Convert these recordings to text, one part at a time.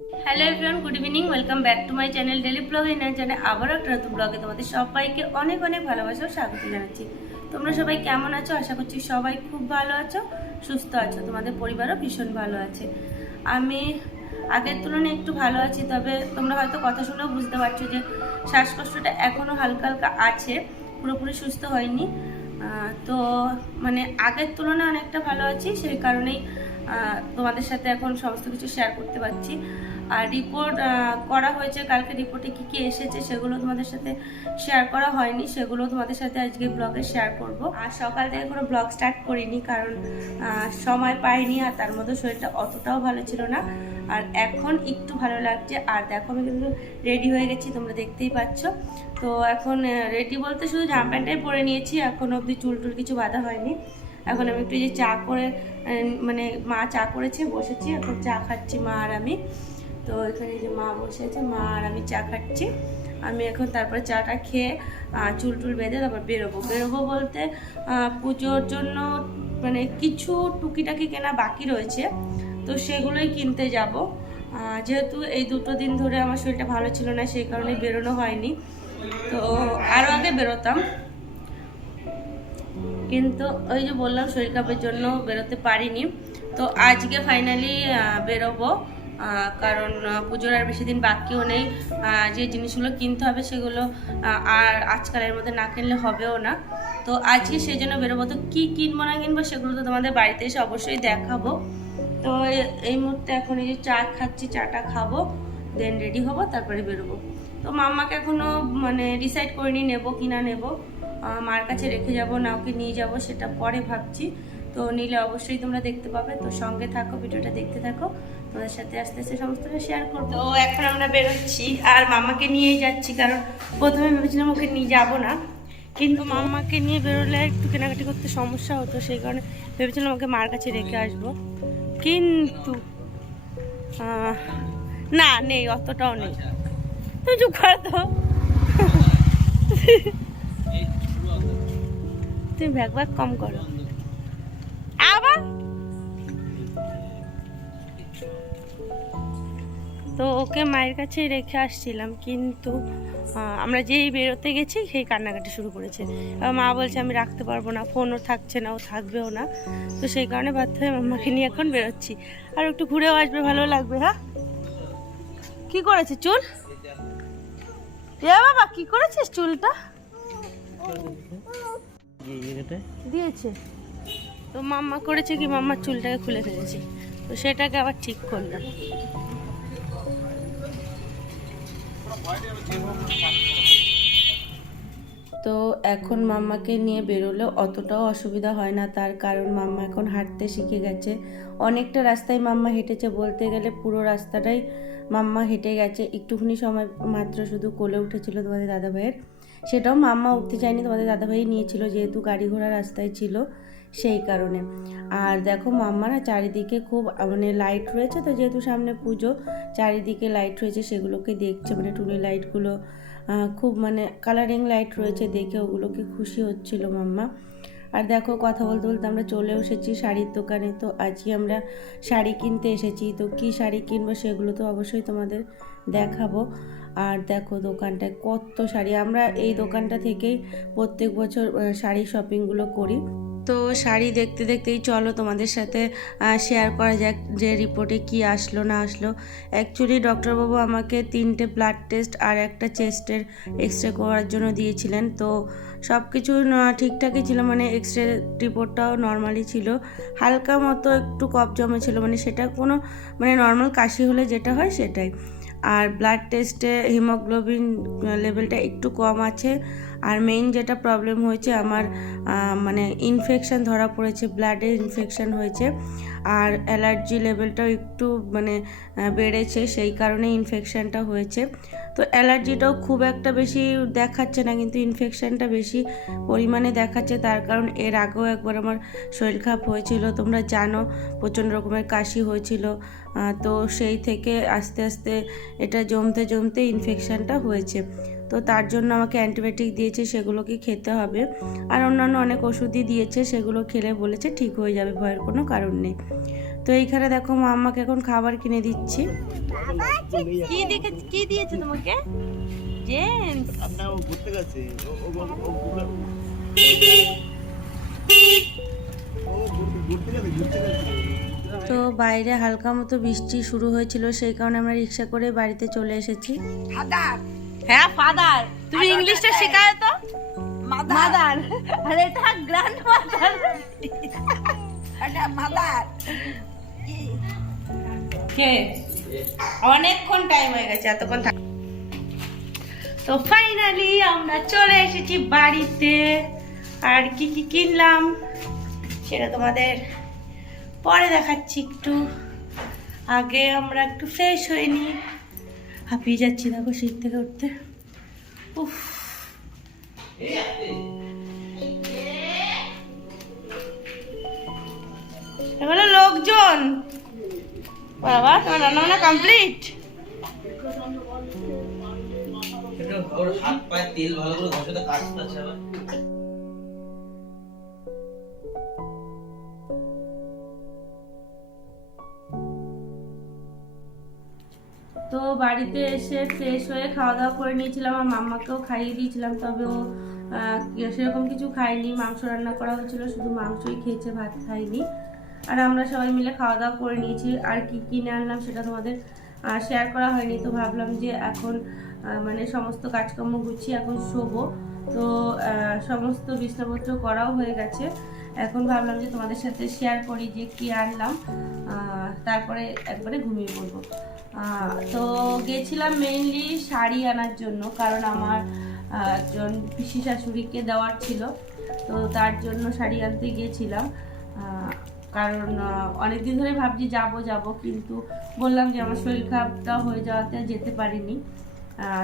Hello everyone good evening welcome back to my channel daily blog এই চ্যানেলে আবারও একটা নতুন ব্লগে তোমাদের সবাইকে অনেক অনেক ভালোবাসা ও স্বাগত জানাচ্ছি। তোমরা সবাই কেমন আছো? আশা করছি সবাই খুব ভালো আছো, সুস্থ আছো, তোমাদের পরিবারও ভীষণ ভালো আছে। আমি আগের তুলনায় একটু ভালো আছি, তবে তোমরা হয়তো কথা শুনেও বুঝতে পারছ যে শ্বাসকষ্টটা এখনও হালকা হালকা আছে, পুরোপুরি সুস্থ হয়নি। তো মানে আগের তুলনায় অনেকটা ভালো আছি, সেই কারণেই তোমাদের সাথে এখন সমস্ত কিছু শেয়ার করতে পারছি। আর রিপোর্ট করা হয়েছে, কালকে রিপোর্টে কী কী এসেছে সেগুলো তোমাদের সাথে শেয়ার করা হয়নি, সেগুলো তোমাদের সাথে আজকে ব্লগে শেয়ার করব। আর সকাল থেকে কোনো ব্লগ স্টার্ট করিনি কারণ সময় পাইনি আর তার মধ্যে শরীরটা অতটাও ভালো ছিল না। আর এখন একটু ভালো লাগছে, আর দেখো আমি কিন্তু রেডি হয়ে গেছি, তোমরা দেখতেই পাচ্ছ। তো এখন রেডি বলতে শুধু জামা প্যান্টটাই পরে নিয়েছি, এখন অবধি চুল টুল কিছু বাঁধা হয়নি। এখন আমি একটু যে চা করে মানে মা চা করেছে, বসেছি, এখন চা খাচ্ছি মা আর আমি। তো এখানে যে মা বসে আছে, মা আর আমি চা খাচ্ছি। আমি এখন তারপরে চাটা খেয়ে চুল টুল বেঁধে তারপর বেরোবো। বেরোবো বলতে পুজোর জন্য মানে কিছু টুকিটাকি কেনা বাকি রয়েছে, তো সেগুলোই কিনতে যাব। যেহেতু এই দুটো দিন ধরে আমার শরীরটা ভালো ছিল না, সেই কারণে বেরোনো হয়নি। তো আরও আগে বেরোতাম। কিন্তু ওই যে বললাম, শরীর খারাপের জন্য বেরোতে পারিনি। তো আজকে ফাইনালি বেরোবো কারণ পুজোর আর বেশি দিন বাকিও নেই। যে জিনিসগুলো কিনতে হবে সেগুলো আর আজকালের মধ্যে না কিনলে হবেও না। তো আজকে সেই জন্য বেরোবো। তো কী কিনবো না কিনবো সেগুলো তো তোমাদের বাড়িতে এসে অবশ্যই দেখাবো। তো এই মুহূর্তে এখন এই যে চা খাচ্ছি, চাটা খাব দেন রেডি হব, তারপরে বেরোবো। তো মাম্মাকে এখনও মানে ডিসাইড করিনি, নেব কি না নেব। মার কাছে রেখে যাব, না ওকে নিয়ে যাব, সেটা পরে ভাবছি। তো নিলে অবশ্যই তোমরা দেখতে পাবে। তো সঙ্গে থাকো, ভিডিওটা দেখতে থাকো। তোমাদের সাথে আস্তে আস্তে সমস্তটা শেয়ার করব। তো এখন আমরা বেরোচ্ছি, আর মামাকে নিয়েই যাচ্ছি, কারণ প্রথমে ভেবেছিলাম ওকে নিয়ে যাব না। কিন্তু মামাকে নিয়ে বেরোলে একটু কেনাকাটি করতে সমস্যা হতো, সেই কারণে ভেবেছিলাম ওকে মার কাছে রেখে আসব। কিন্তু না, নেই, অতটাও নেই। তুমি চুপ করে তো। তুমি ভ্যাক ভ্যাক কম করো। আবার? তো ওকে মায়ের কাছে রেখে আসছিলাম, কিন্তু আমরা যেই বেরোতে গেছি সেই কান্নাকাটি শুরু করেছে। মা বলছে, আমি রাখতে পারব না, ফোনও থাকছে না, ও থাকবেও না। তো সেই কারণে বাধ্য হয়ে মামাকে নিয়ে এখন বেরোচ্ছি। আর একটু ঘুরেও আসবে, ভালো লাগবে হ্যাঁ? কি করেছে, চুল? এ বাবা, কি করেছিস চুলটা? দিয়েছে। তো মাম্মা করেছে কি মাম্মার চুলটাকে খুলে ফেলেছে। তো সেটাকে আবার ঠিক করলাম। তো এখন মাম্মাকে নিয়ে বেরোলে অতটাও অসুবিধা হয় না তার কারণ মাম্মা এখন হাঁটতে শিখে গেছে। অনেকটা রাস্তায় মাম্মা হেঁটেছে বলতে গেলে পুরো রাস্তাটাই মাম্মা হেঁটে গেছে। একটুখানি সময় মাত্র শুধু কোলে উঠেছিল তোমাদের দাদাভাইয়ের। সেটাও মাম্মা উঠতে চায়নি, তোমাদের দাদাভাই নিয়েছিল যেহেতু গাড়ি ঘোড়া রাস্তায় ছিল সেই কারণে। আর দেখো মাম্মা না চারিদিকে খুব মানে লাইট রয়েছে তো যেহেতু সামনে পুজো, চারিদিকে লাইট রয়েছে সেগুলোকে দেখছে মানে টুনি লাইটগুলো খুব মানে কালারিং লাইট রয়েছে দেখে ওগুলোকে খুশি হচ্ছিল মাম্মা। আর দেখো কথা বলতে বলতে আমরা চলেও এসেছি শাড়ির দোকানে, তো আজকে আমরা শাড়ি কিনতে এসেছি, তো কি শাড়ি কিনবো সেগুলো তো অবশ্যই তোমাদের দেখাবো। আর দেখো দোকানটায় কত শাড়ি। আমরা এই দোকানটা থেকেই প্রত্যেক বছর শাড়ি শপিংগুলো করি। তো শাড়ি দেখতে দেখতেই চলো তোমাদের সাথে শেয়ার করা যাক যে রিপোর্টে কি আসলো, না আসলো। অ্যাকচুয়ালি ডক্টরবাবু আমাকে তিনটে ব্লাড টেস্ট আর একটা চেস্টের এক্স রে করার জন্য দিয়েছিলেন। তো সব কিছু ঠিকঠাকই ছিল মানে এক্স রে রিপোর্টটাও নর্মালি ছিল। হালকা মতো একটু কফ জমেছিল মানে সেটা কোনো মানে নর্মাল কাশি হলে যেটা হয় সেটাই। আর ব্লাড টেস্টে হিমোগ্লোবিন লেভেলটা একটু কম আছে। আর মেইন যেটা প্রবলেম হয়েছে, আমার মানে ইনফেকশান ধরা পড়েছে ব্লাডে ইনফেকশান হয়েছে। আর অ্যালার্জি লেভেলটাও একটু মানে বেড়েছে, সেই কারণে ইনফেকশানটা হয়েছে। তো অ্যালার্জিটাও খুব একটা বেশি দেখাচ্ছে না, কিন্তু ইনফেকশানটা বেশি পরিমাণে দেখাচ্ছে। তার কারণ এর আগেও একবার আমার শরীর খারাপ হয়েছিল, তোমরা জানো, প্রচণ্ড রকমের কাশি হয়েছিল তো সেই থেকে আস্তে আস্তে এটা জমতে জমতে ইনফেকশানটা হয়েছে। তো তার জন্য আমাকে অ্যান্টিবায়োটিক দিয়েছে সেগুলোকে খেতে হবে। আর অন্যান্য অনেক ওষুধই দিয়েছে সেগুলো খেলে বলেছে ঠিক হয়ে যাবে ভয়ের কোনো কারণ নেই। তো এইখানে দেখো মা আমাকে এখন খাবার কিনে দিচ্ছি। কি দেখে কি দিয়েছে তোমাকে? জেমস। আপনার ও ঘুরতে গেছে ও- ঘুরতে গেছে ঘুরতে গেছে। তো বাইরে হালকা মতো বৃষ্টি শুরু হয়েছিল সেই কারণে আমরা রিক্সা করে বাড়িতে চলে এসেছি। হ্যাঁ ফাদার তুমি ইংলিশটা শেখায় তো? মাদার আর এটা গ্র্যান্ড মাদার কে? অনেকক্ষণ টাইম হয়ে গেছে এতক্ষণ তো ফাইনালি আমরা চলে এসেছি বাড়িতে। আর কি কি কিনলাম সেটা তোমাদের পরে দেখাচ্ছি একটু। আগে আমরা একটু ফ্রেশ হয়ে নিই। হাঁপিয়ে যাচ্ছি দেখো শীত থেকে উঠতে। উফ। এগুলো লোকজন। বাবা, তোমার রান্না বান্না কমপ্লিট ভালো করে তো বাড়িতে এসে ফ্রেশ হয়ে খাওয়া দাওয়া করে নিয়েছিলাম, আর মাম্মাকেও খাইয়ে দিয়েছিলাম, তবে ও সেরকম কিছু খায়নি, মাংস রান্না করা হয়েছিল, শুধু মাংসই খেয়েছে, ভাত খায়নি। আর আমরা সবাই মিলে খাওয়া দাওয়া করে নিয়েছি, আর কি কিনে আনলাম সেটা তোমাদের শেয়ার করা হয়নি, তো ভাবলাম যে এখন মানে সমস্ত কাজকর্ম গুছিয়ে এখন শোবো। তো সমস্ত বিছনাপত্র করাও হয়ে গেছে। এখন ভাবলাম যে তোমাদের সাথে শেয়ার করি যে কি আনলাম তারপরে একবারে ঘুমিয়ে পড়ব। তো গেছিলাম মেইনলি শাড়ি আনার জন্য, কারণ আমার একজন পিসি শাশুড়িকে দেওয়ার ছিল। তো তার জন্য শাড়ি আনতে গিয়েছিলাম কারণ অনেক দিন ধরে ভাবছি যাব যাব, কিন্তু বললাম যে আমার শরীর খারাপটা হয়ে যাওয়াতে যেতে পারিনি।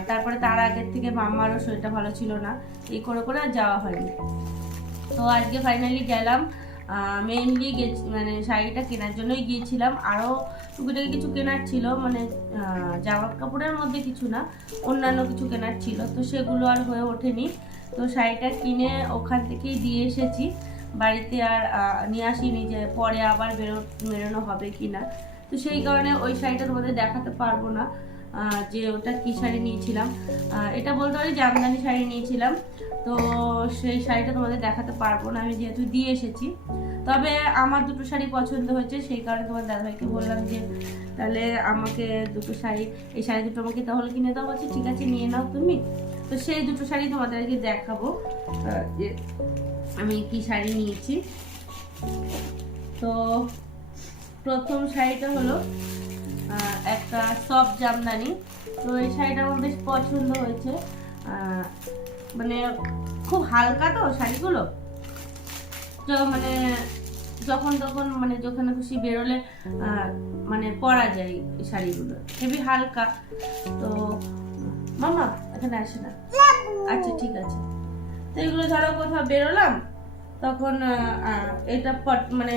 তারপরে তার আগের থেকে মামারও শরীরটা ভালো ছিল না এই করে করে আর যাওয়া হয়নি। তো আজকে ফাইনালি গেলাম। মেইনলি মানে শাড়িটা কেনার জন্যই গিয়েছিলাম। আরও টুকিটাকি কিছু কেনার ছিল মানে জামা কাপড়ের মধ্যে কিছু না, অন্যান্য কিছু কেনার ছিল, তো সেগুলো আর হয়ে ওঠেনি। তো শাড়িটা কিনে ওখান থেকেই দিয়ে এসেছি। বাড়িতে আর নিয়ে আসিনি যে পরে আবার বেরো, বেরোনো হবে কি না তো সেই কারণে ওই শাড়িটা তোমাদের দেখাতে পারব না যে ওটা কী শাড়ি নিয়েছিলাম। এটা বলতে পারি জামদানি শাড়ি নিয়েছিলাম। তো সেই শাড়িটা তোমাদের দেখাতে পারব না, আমি যেহেতু দিয়ে এসেছি। তবে আমার দুটো শাড়ি পছন্দ হয়েছে, সেই কারণে তোমার দাদাভাইকে বললাম যে, তাহলে আমাকে দুটো শাড়ি, এই শাড়ি দুটো আমাকে তাহলে কিনে দাও, বলছে, ঠিক আছে, নিয়ে নাও তুমি। তো সেই দুটো শাড়ি তোমাদেরকে দেখাবো। যে আমি কি শাড়ি নিয়েছি? তো প্রথম শাড়িটা হলো একটা সফট জামদানি। তো এই শাড়িটা আমার বেশ পছন্দ হয়েছে। মানে খুব হালকা তো শাড়িগুলো। মানে যখন তখন মানে যেখানে খুশি বেরোলে মানে পরা যায় এই শাড়িগুলো। হেবি হালকা। তো মামা এখানে আসে না? আচ্ছা ঠিক আছে। তো এগুলো ধরো কোথাও বেরোলাম, তখন এটা মানে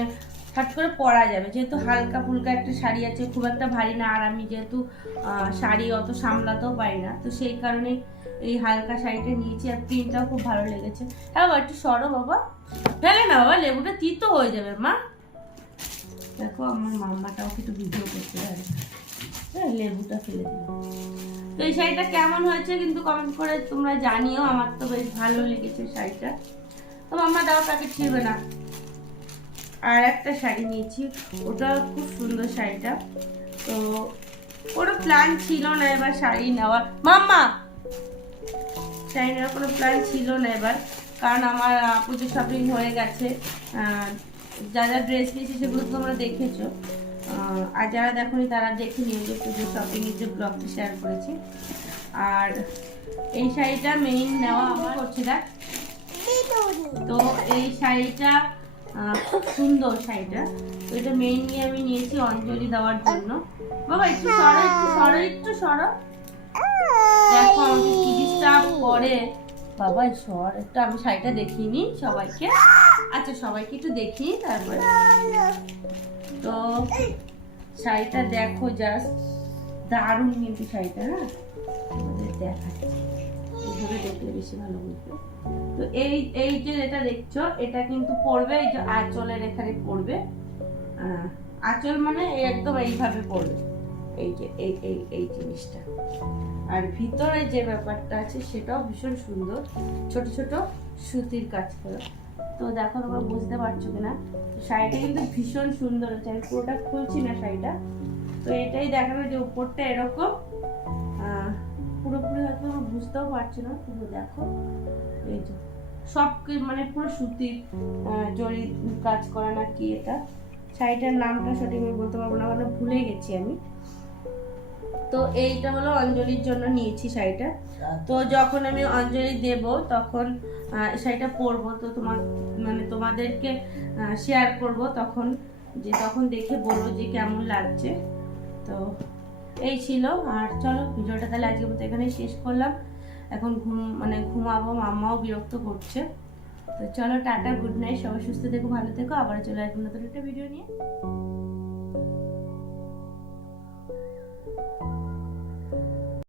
হাট করে পরা যাবে। যেহেতু হালকা ফুলকা একটা শাড়ি আছে, খুব একটা ভারী না। আর আমি যেহেতু শাড়ি অত সামলাতেও পারি না। তো সেই কারণে এই হালকা শাড়িটা নিয়েছি আর প্রিন্টটাও খুব ভালো লেগেছে। হ্যাঁ বাবা, একটু সরো বাবা। ফেলে না, বাবা, লেবুটা তিতো হয়ে যাবে, মা। দেখো, আমার মাম্মাটাও একটু ভিডিও করতে পারে। হ্যাঁ লেবুটা ফেলে দিল তো এই শাড়িটা কেমন হয়েছে কিন্তু কমেন্ট করে তোমরা জানিও। আমার তো বেশ ভালো লেগেছে শাড়িটা। তো মাম্মা, দাও প্যাকেট ছিড়বে না। আর একটা শাড়ি নিয়েছি। ওটা খুব সুন্দর শাড়িটা। তো কোনো প্ল্যান ছিল না এবার শাড়ি নেওয়ার। মাম্মা নেওয়ার কোনো প্ল্যান ছিল না এবার। কারণ আমার পুজো শপিং হয়ে গেছে। যা যা ড্রেস নিয়েছি সেগুলো তোমরা দেখেছ। আর যারা দেখোনি তারা দেখে নিও যে পুজো শপিংয়ের যে ব্লগটা শেয়ার করেছি। আর এই শাড়িটা মেইন নেওয়া আমার দেখ। তো এই শাড়িটা খুব সুন্দর শাড়িটা। তো এটা মেইন নিয়ে আমি নিয়েছি অঞ্জলি দেওয়ার জন্য। বাবা, একটু সরো একটু সরো একটু সরো। দেখো আমাকে তিরিশটা পরে বাবা সর একটু আমি শাড়িটা দেখিয়ে নিই সবাইকে। আচ্ছা সবাইকে একটু নিই তারপরে। তো শাড়িটা দেখো জাস্ট দারুণ কিন্তু শাড়িটা হ্যাঁ? দেখাচ্ছি। এইভাবে দেখলে বেশি ভালো বুঝবে। তো এই এই যে যেটা দেখছ এটা কিন্তু পড়বে এই যে আঁচলের এখানে পড়বে আঁচল মানে একদম এইভাবে পড়বে এই যে, এই এই এই জিনিসটা। আর ভিতরে যে ব্যাপারটা আছে, সেটাও ভীষণ সুন্দর। ছোট ছোট সুতির কাজ করা। তো দেখো, তোমরা বুঝতে পারছ কিনা? শাড়িটা কিন্তু ভীষণ সুন্দর হচ্ছে। আমি পুরোটা খুলছি না শাড়িটা। তো এটাই দেখানো যে উপরটা এরকম। পুরোপুরি হয়তো তোমরা বুঝতেও পারছ না পুরো দেখো, এই যে সব মানে পুরো সুতির জরি কাজ করা না কি এটা। শাড়িটার নামটা সঠিক আমি বলতে পারব না মানে ভুলে গেছি আমি। তো এইটা হলো অঞ্জলির জন্য নিয়েছি শাড়িটা। তো যখন আমি অঞ্জলি দেব তখন শাড়িটা পরবো। তো তোমার মানে তোমাদেরকে শেয়ার করব তখন, যে তখন দেখে বলব যে কেমন লাগছে। তো এই ছিল। আর চলো, ভিডিওটা তাহলে আজকে মতো এখানেই শেষ করলাম। এখন ঘুম মানে ঘুমাবো, মাম্মাও বিরক্ত করছে। তো চলো, টাটা গুড নাইট সবাই সুস্থ থেকো, ভালো থেকো। আবার চলে আসব নতুন একটা ভিডিও নিয়ে।